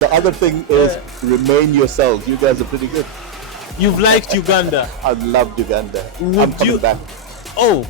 The other thing is remain yourselves. You guys are pretty good. You've liked Uganda. I loved Uganda. I'm Would coming you? back. Oh,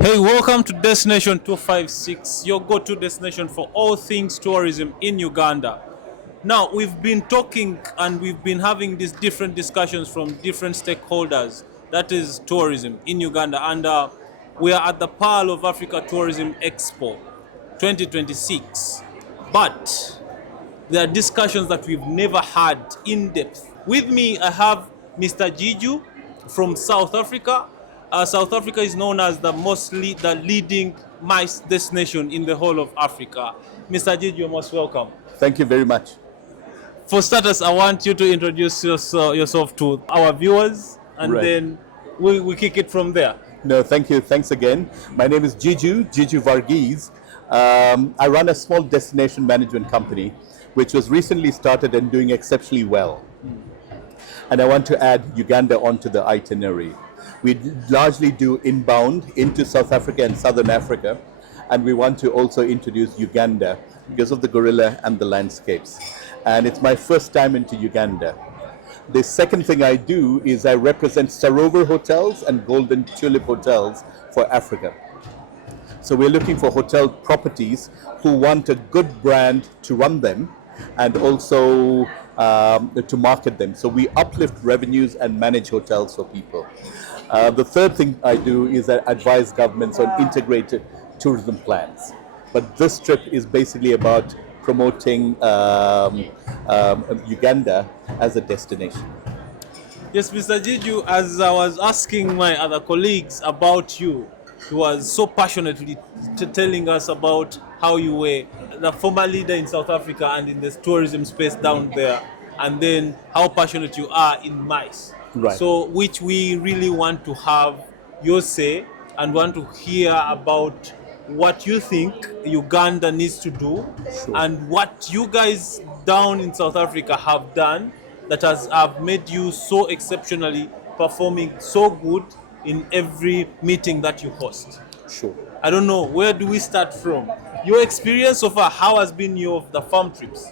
hey, welcome to Destination 256, your go-to destination for all things tourism in Uganda. Now, we've been talking and we've been having these different discussions from different stakeholders, that is tourism in Uganda, and we are at the Pearl of Africa Tourism Expo 2026. But there are discussions that we've never had in depth. With me, I have Mr. Giju from South Africa. South Africa is known as the leading MICE destination in the whole of Africa. Mr. Giju, you're most welcome. Thank you very much. For starters, I want you to introduce yourself to our viewers, and Right. then we kick it from there. No, thank you. Thanks again. My name is Giju Varghese. I run a small destination management company, which was recently started and doing exceptionally well. And I want to add Uganda onto the itinerary. We largely do inbound into South Africa and Southern Africa, and we want to also introduce Uganda because of the gorilla and the landscapes. And it's my first time into Uganda. The second thing I do is I represent Sarover Hotels and Golden Tulip Hotels for Africa. So we're looking for hotel properties who want a good brand to run them and also to market them. So we uplift revenues and manage hotels for people. The third thing I do is I advise governments on integrated tourism plans. But this trip is basically about promoting Uganda as a destination. Yes, Mr. Giju, as I was asking my other colleagues about you, he was so passionately telling us about how you were the former leader in South Africa and in the tourism space down there, and then how passionate you are in MICE. Right. So, which we really want to have your say and want to hear about what you think Uganda needs to do, Sure. and what you guys down in South Africa have done that have made you so exceptionally performing so good in every meeting that you host. Sure. I don't know, where do we start from? Your experience so far, how has been the farm trips?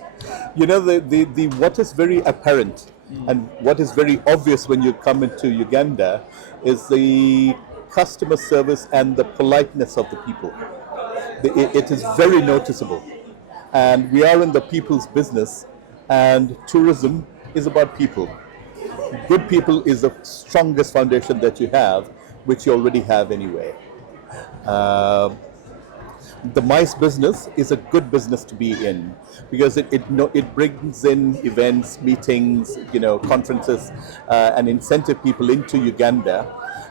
You know, the what is very apparent and what is very obvious when you come into Uganda is the customer service and the politeness of the people. It is very noticeable. And we are in the people's business, and tourism is about people. Good people is the strongest foundation that you have, which you already have anyway. The MICE business is a good business to be in because it brings in events, meetings, conferences, and incentive people into Uganda,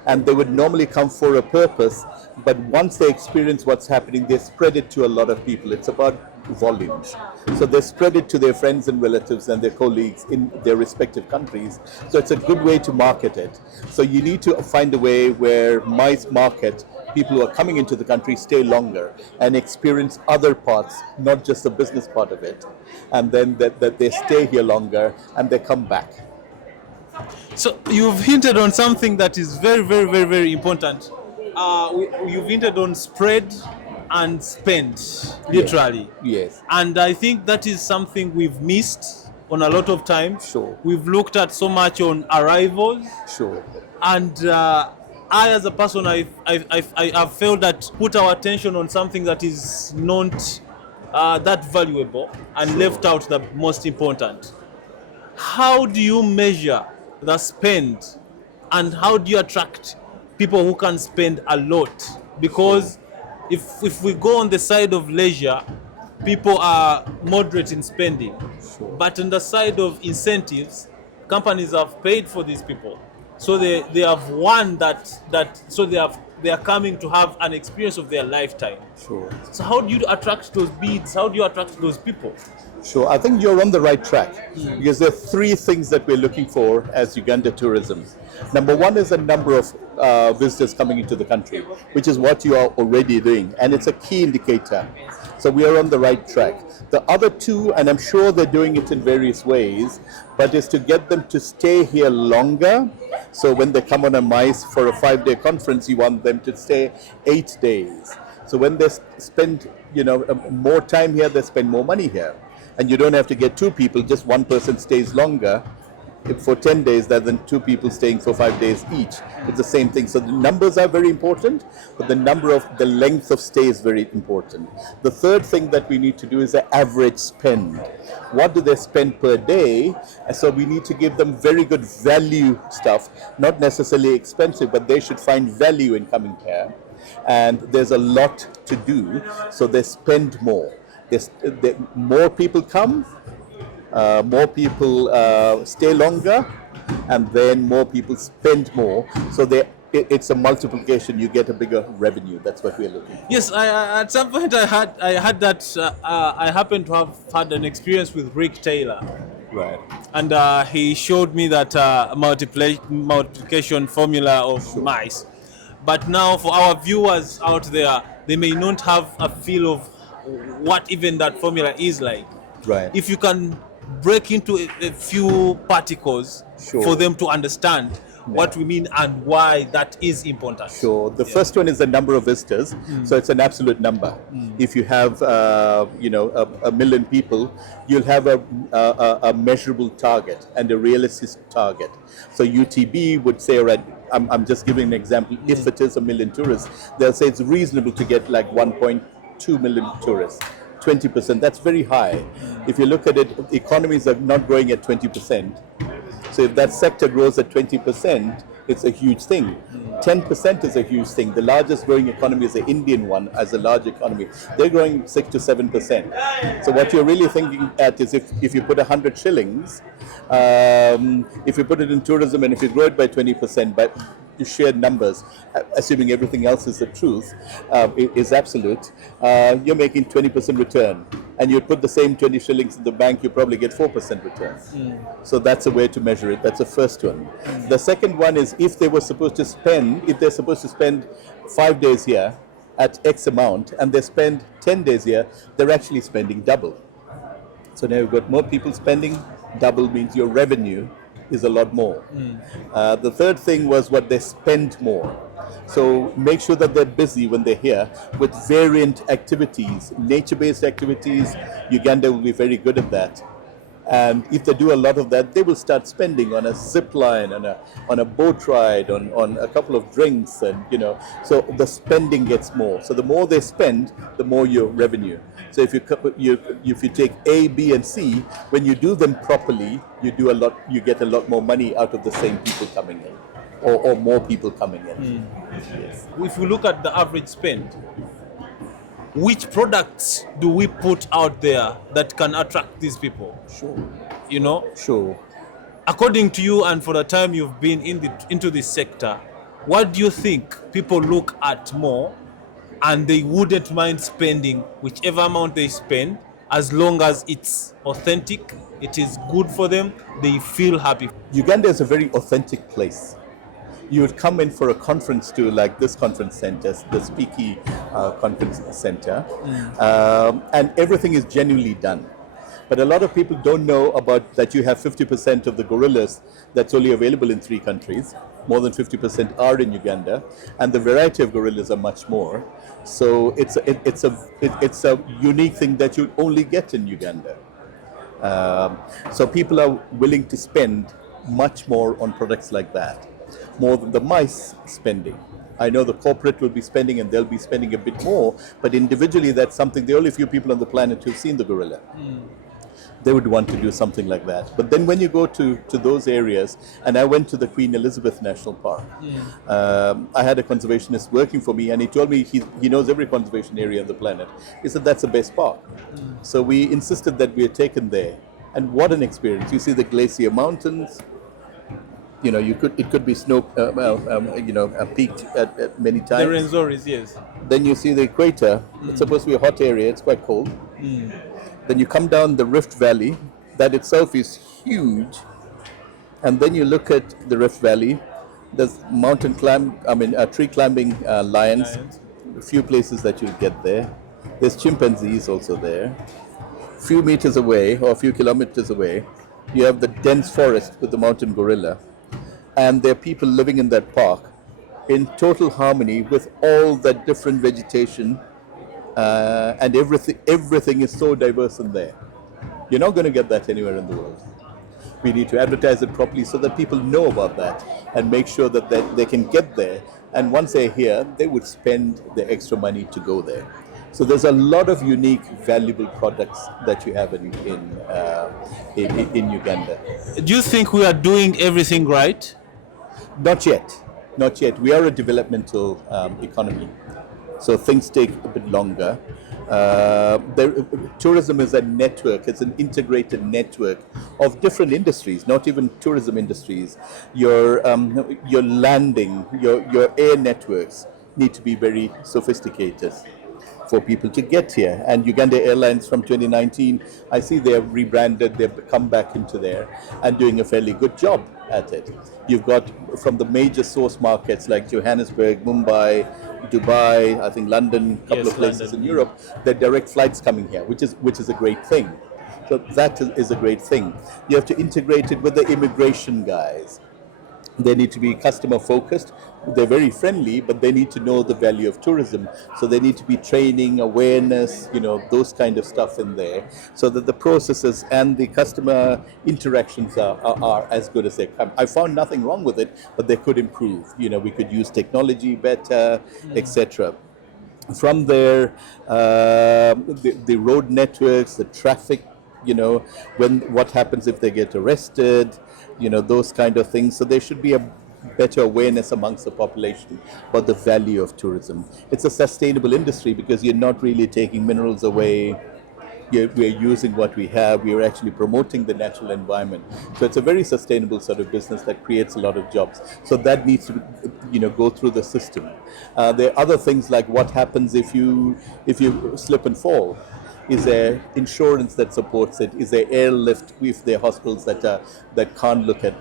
and they would normally come for a purpose, but once they experience what's happening, they spread it to a lot of people. It's about volumes. So they spread it to their friends and relatives and their colleagues in their respective countries. So it's a good way to market it. So you need to find a way where MICE market people who are coming into the country stay longer and experience other parts, not just the business part of it. And then that they stay here longer and they come back. So you've hinted on something that is very, very, very, very important. You've hinted on spread and spend, literally. Yes. And I think that is something we've missed on a lot of times. Sure. We've looked at so much on arrivals. Sure. And I, as a person, I've felt that put our attention on something that is not that valuable and left out the most important. How do you measure the spend, and how do you attract people who can spend a lot? Because if we go on the side of leisure, people are moderate in spending. Sure. But on the side of incentives, companies have paid for these people, so they have won that so they are coming to have an experience of their lifetime. Sure. So how do you attract those beads? How do you attract those people? Sure, I think you're on the right track because there are three things that we're looking for as Uganda tourism. Number one is the number of visitors coming into the country, which is what you are already doing, and it's a key indicator. So we are on the right track. The other two, and I'm sure they're doing it in various ways, but is to get them to stay here longer. So when they come on a MICE for a 5-day conference, you want them to stay 8 days. So when they spend, more time here, they spend more money here. And you don't have to get two people, just one person stays longer for 10 days rather than two people staying for 5 days each. It's the same thing. So the numbers are very important, but the length of stay is very important. The third thing that we need to do is the average spend. What do they spend per day? And so we need to give them very good value stuff, not necessarily expensive, but they should find value in coming here. And there's a lot to do, so they spend more. More people come, more people stay longer, and then more people spend more. So it's a multiplication. You get a bigger revenue. That's what we're looking for. Yes, at some point I had that. I happened to have had an experience with Rick Taylor. Right. And he showed me that multiplication formula of mice. But now for our viewers out there, they may not have a feel of what even that formula is like. Right. If you can break into a few particles for them to understand what we mean and why that is important. Sure. The first one is the number of visitors. So it's an absolute number. If you have, a million people, you'll have a measurable target and a realistic target. So UTB would say, all right, I'm just giving an example. If it is 1 million tourists, they'll say it's reasonable to get like 1.2 million tourists. 20%, that's very high. If you look at it, economies are not growing at 20%. So if that sector grows at 20%, it's a huge thing. 10% is a huge thing. The largest growing economy is the Indian one as a large economy. They're growing 6 to 7%. So what you're really thinking at is if you put 100 shillings, if you put it in tourism and if you grow it by 20%, but you shared numbers, assuming everything else is the truth, is absolute, you're making 20% return. And you put the same 20 shillings in the bank, you probably get 4% return. So that's a way to measure it. That's the first one. The second one is if they're supposed to spend 5 days here at X amount and they spend 10 days here, they're actually spending double. So now you've got more people spending, double means your revenue is a lot more. The third thing was what they spend more. So make sure that they're busy when they're here with variant activities, nature-based activities. Uganda will be very good at that. And if they do a lot of that, they will start spending on a zip line, on a boat ride, on a couple of drinks, and so the spending gets more. So the more they spend, the more your revenue. So if you take A, B, and C, when you do them properly, you get a lot more money out of the same people coming in, or more people coming in. Yes. If we look at the average spend, which products do we put out there that can attract these people? Sure. Sure. According to you, and for the time you've been into this sector, what do you think people look at more and they wouldn't mind spending whichever amount they spend, as long as it's authentic, it is good for them, they feel happy? Uganda is a very authentic place. You would come in for a conference to like this conference center, the Speaky Conference Center, and everything is genuinely done. But a lot of people don't know about that you have 50% of the gorillas that's only available in 3 countries. More than 50% are in Uganda, and the variety of gorillas are much more. So it's a unique thing that you only get in Uganda. So people are willing to spend much more on products like that, more than the mice spending. I know the corporate will be spending and they'll be spending a bit more, but individually that's something, the only few people on the planet who've seen the gorilla. They would want to do something like that. But then when you go to those areas, and I went to the Queen Elizabeth National Park, I had a conservationist working for me, and he told me he knows every conservation area on the planet. He said that's the best park. So we insisted that we are taken there. And what an experience. You see the Glacier Mountains, it could be snow, peaked at many The times. Renzoris, yes. Then you see the equator. It's supposed to be a hot area. It's quite cold. Then you come down the Rift Valley. That itself is huge. And then you look at the Rift Valley. There's tree climbing lions. A few places that you'll get there. There's chimpanzees also there. A few meters away or a few kilometers away, you have the dense forest with the mountain gorilla. And there are people living in that park in total harmony with all that different vegetation, and everything is so diverse in there. You're not going to get that anywhere in the world. We need to advertise it properly so that people know about that and make sure that they can get there. And once they're here, they would spend the extra money to go there. So there's a lot of unique, valuable products that you have in Uganda. Do you think we are doing everything right? Not yet. Not yet. We are a developmental economy, so things take a bit longer. Tourism is a network. It's an integrated network of different industries, not even tourism industries. Your landing, your air networks need to be very sophisticated for people to get here. And Uganda Airlines from 2019, I see they have rebranded, they've come back into there and doing a fairly good job at it. You've got from the major source markets like Johannesburg, Mumbai, Dubai, I think London, a couple of places in Europe, there are direct flights coming here, which is a great thing. So that is a great thing. You have to integrate it with the immigration guys. They need to be customer focused. They're very friendly, but they need to know the value of tourism. So they need to be training, awareness, those kind of stuff in there, so that the processes and the customer interactions are as good as they come. I found nothing wrong with it, but they could improve. We could use technology better, etc. From there, the road networks, the traffic, what happens if they get arrested, those kind of things. So there should be a better awareness amongst the population about the value of tourism. It's a sustainable industry because you're not really taking minerals away. We're using what we have. We're actually promoting the natural environment. So it's a very sustainable sort of business that creates a lot of jobs. So that needs to, go through the system. There are other things like what happens if you slip and fall. Is there insurance that supports it? Is there airlift if there are hospitals that can't look at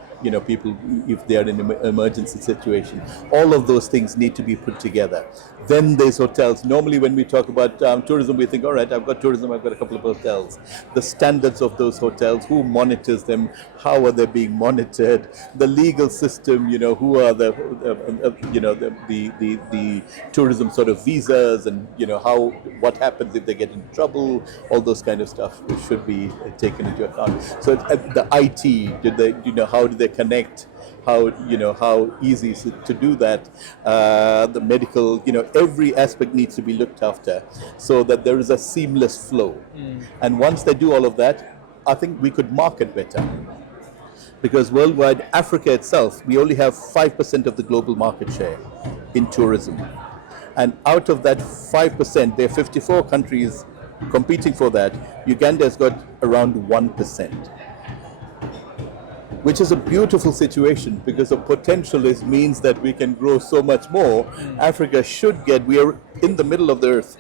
people if they are in an emergency situation? All of those things need to be put together. Then there's hotels. Normally when we talk about tourism, we think, all right, I've got tourism, I've got a couple of hotels. The standards of those hotels, who monitors them, how are they being monitored, the legal system, who are the tourism sort of visas, and what happens if they get in trouble. All those kind of stuff should be taken into account. So the IT, how do they connect? How easy is it to do that? The medical, every aspect needs to be looked after so that there is a seamless flow. And once they do all of that, I think we could market better. Because worldwide, Africa itself, we only have 5% of the global market share in tourism. And out of that 5%, there are 54 countries competing for that. Uganda has got around 1%, which is a beautiful situation because the potential means that we can grow so much more. Africa we are in the middle of the earth,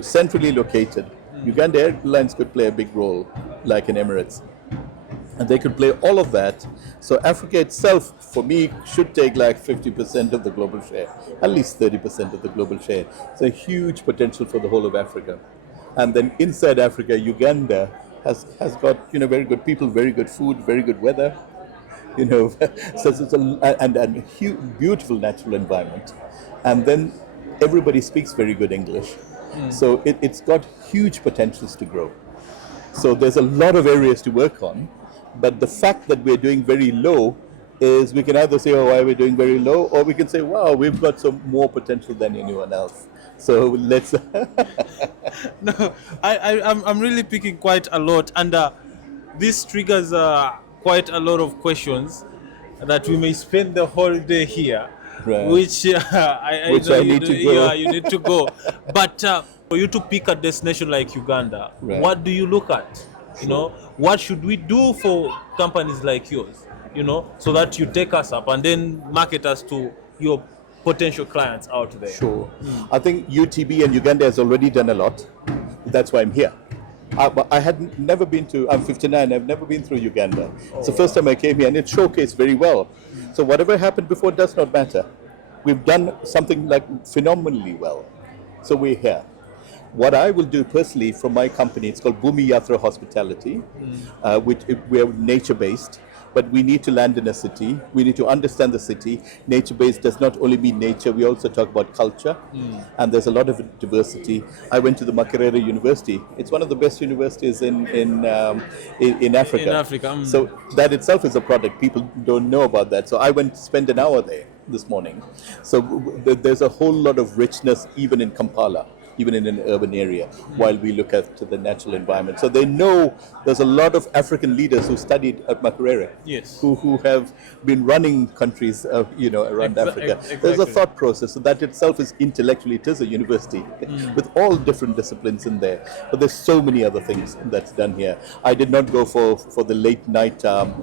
centrally located. Uganda Airlines could play a big role, like in Emirates. And they could play all of that. So Africa itself, for me, should take like 50% of the global share, at least 30% of the global share. It's a huge potential for the whole of Africa. And then inside Africa, Uganda has got very good people, very good food, very good weather, so it's a huge, beautiful natural environment. And then everybody speaks very good English. So it's got huge potentials to grow. So there's a lot of areas to work on. But the fact that we're doing very low is we can either say, oh, why we're doing very low, or we can say, wow, we've got some more potential than anyone else. So let's... No, I'm really picking quite a lot, and this triggers quite a lot of questions that we may spend the whole day here, right. Which I need to go. Yeah, you need to go. But for you to pick a destination like Uganda, right. What do you look at? What should we do for companies like yours? so that you take us up and then market us to your potential clients out there. Sure. I think UTB and Uganda has already done a lot. That's why I'm here. But I had never been to, I'm 59, I've never been through Uganda. It's the first time I came here and it showcased very well. So whatever happened before does not matter. We've done something like phenomenally well. So we're here. What I will do personally from my company, it's called Bhumi Yatra Hospitality, which we're nature-based. But we need to land in a city. We need to understand the city. Nature-based does not only mean nature. We also talk about culture, and there's a lot of diversity. I went to the Makerere University. It's one of the best universities in Africa. In Africa. So that itself is a product. People don't know about that. So I went to spend an hour there this morning. So there's a whole lot of richness even in Kampala, even in an urban area, while we look at the natural environment. So they know there's a lot of African leaders who studied at Makerere, Yes. who have been running countries, around Africa. Exactly. There's a thought process. So that itself is intellectually, it is a university with all different disciplines in there. But there's so many other things that's done here. I did not go for the late night,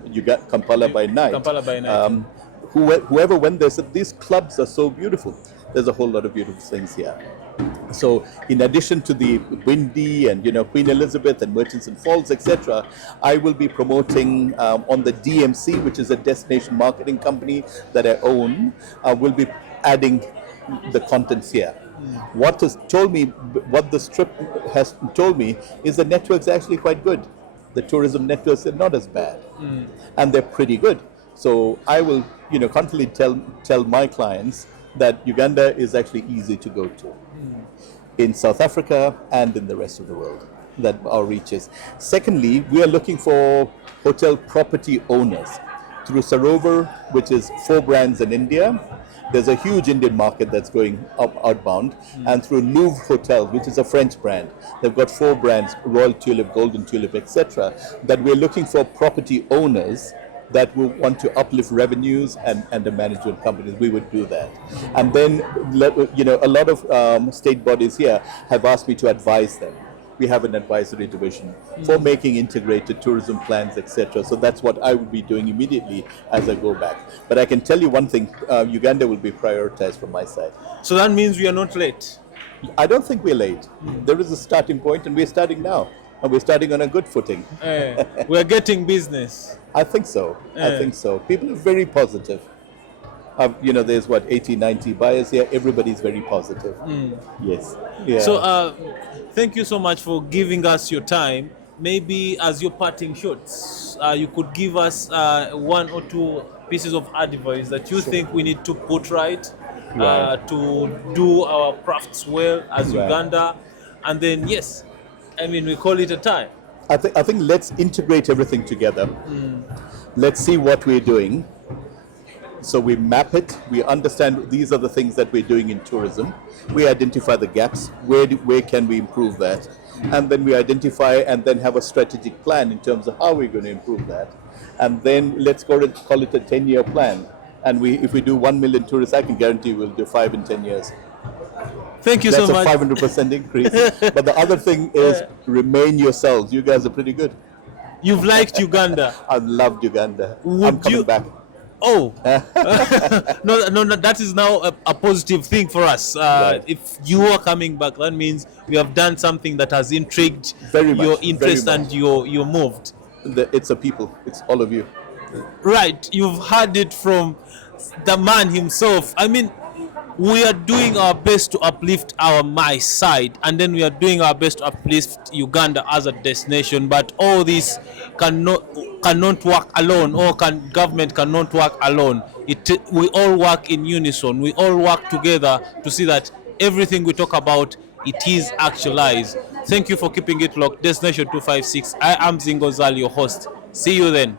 you got Kampala by night. Kampala by night. Whoever went there said, these clubs are so beautiful. There's a whole lot of beautiful things here. So in addition to the Windy and Queen Elizabeth and Murchison Falls, etc., I will be promoting on the DMC, which is a destination marketing company that I own. Will be adding the contents here. What the strip has told me is the network's actually quite good. The tourism networks are not as bad, and they're pretty good. So I will confidently tell my clients that Uganda is actually easy to go to. In South Africa and in the rest of the world, that our reach is. Secondly, we are looking for hotel property owners through Sarovar, which is 4 brands in India. There's a huge Indian market that's going outbound, and through Louvre Hotel, which is a French brand. They've got 4 brands, Royal Tulip, Golden Tulip, etc., that we're looking for property owners that will want to uplift revenues and the management companies. We would do that. And then, a lot of state bodies here have asked me to advise them. We have an advisory division for making integrated tourism plans, etc. So that's what I will be doing immediately as I go back. But I can tell you one thing, Uganda will be prioritized from my side. So that means we are not late. I don't think we're late. There is a starting point and we're starting now. And we're starting on a good footing. We're getting business. I think so. I think so. People are very positive. There's 80, 90 buyers here. Everybody's very positive. Yes. Yeah. So thank you so much for giving us your time. Maybe as your parting shots, you could give us 1 or 2 pieces of advice that you think we need to put right. To do our crafts well as Uganda. And then, yes, we call it a time. I think let's integrate everything together. Let's see what we're doing. So we map it. We understand these are the things that we're doing in tourism. We identify the gaps. Where can we improve that? And then we identify and then have a strategic plan in terms of how we're going to improve that. And then let's call it a 10-year plan. And if we do 1 million tourists, I can guarantee we'll do 5 in 10 years. Thank you so much. That's a 500% increase. But the other thing is remain yourselves. You guys are pretty good. You've liked Uganda. I've loved Uganda. I'm coming back. Oh, no, that is now a positive thing for us. If you are coming back, that means we have done something that has intrigued your interest and you're moved. It's a people. It's all of you. Right. You've heard it from the man himself. We are doing our best to uplift our my side, and then we are doing our best to uplift Uganda as a destination. But all this cannot work alone, or government cannot work alone. We all work in unison. We all work together to see that everything we talk about, it is actualized. Thank you for keeping it locked. Destination 256. I am Zingozal, your host. See you then.